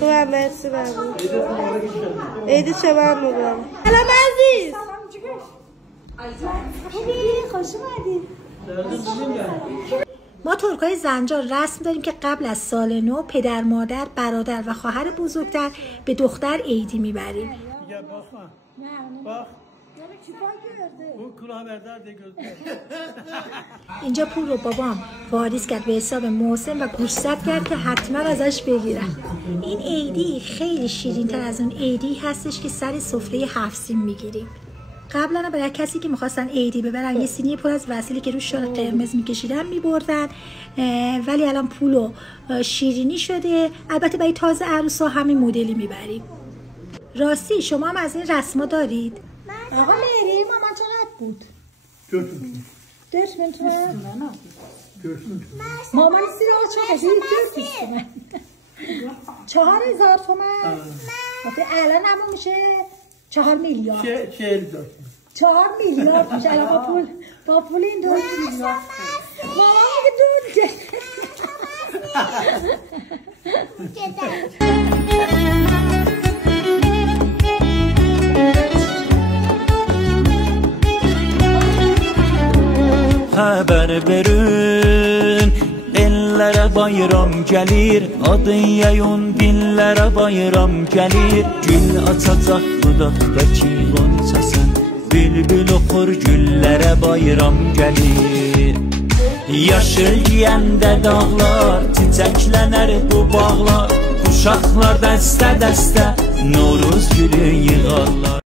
خوبم مرسی ممنون. عید شما هم مبارک. سلام عزیز. خوش اومدید. ما ترکای زنجان رسم داریم که قبل از سال نو پدر، مادر، برادر و خواهر بزرگتر به دختر عیدی میبریم. اینجا پول رو بابام واریز کرد به حساب محسن و گوشزد کرد که حتما ازش بگیرم. این عیدی خیلی شیرین تر از اون عیدی هستش که سر سفره 7 سین میگیریم. قبلا برای کسی که میخواستن عیدی ببرن یه سینی پر از وسیله که روش شال قرمز میکشیدن میبردن، ولی الان پول و شیرینی شده. البته برای تازه عروسا همین مدلی میبریم. راستی شما هم از این رسما دارید؟ آقا مهری مامان چقدر بود؟ 4 تومن. مامان سیره چقدر؟ 4000 تومن. الان همون میشه 4 میلیارد. 4 میلیارد میشه الان با پول این 2 میلیارد. مامان میگه Xəbər verin, ellərə bayram gəlir, adı yayın dillərə bayram gəlir. Gül açacaq budaqdakı qonçasın, bülbül oxur güllərə bayram gəlir. Yaşıl giyəndə dağlar, çiçəklənər bu bağlar, uşaqlar dəstə-dəstə Noruz gülü yığarlar.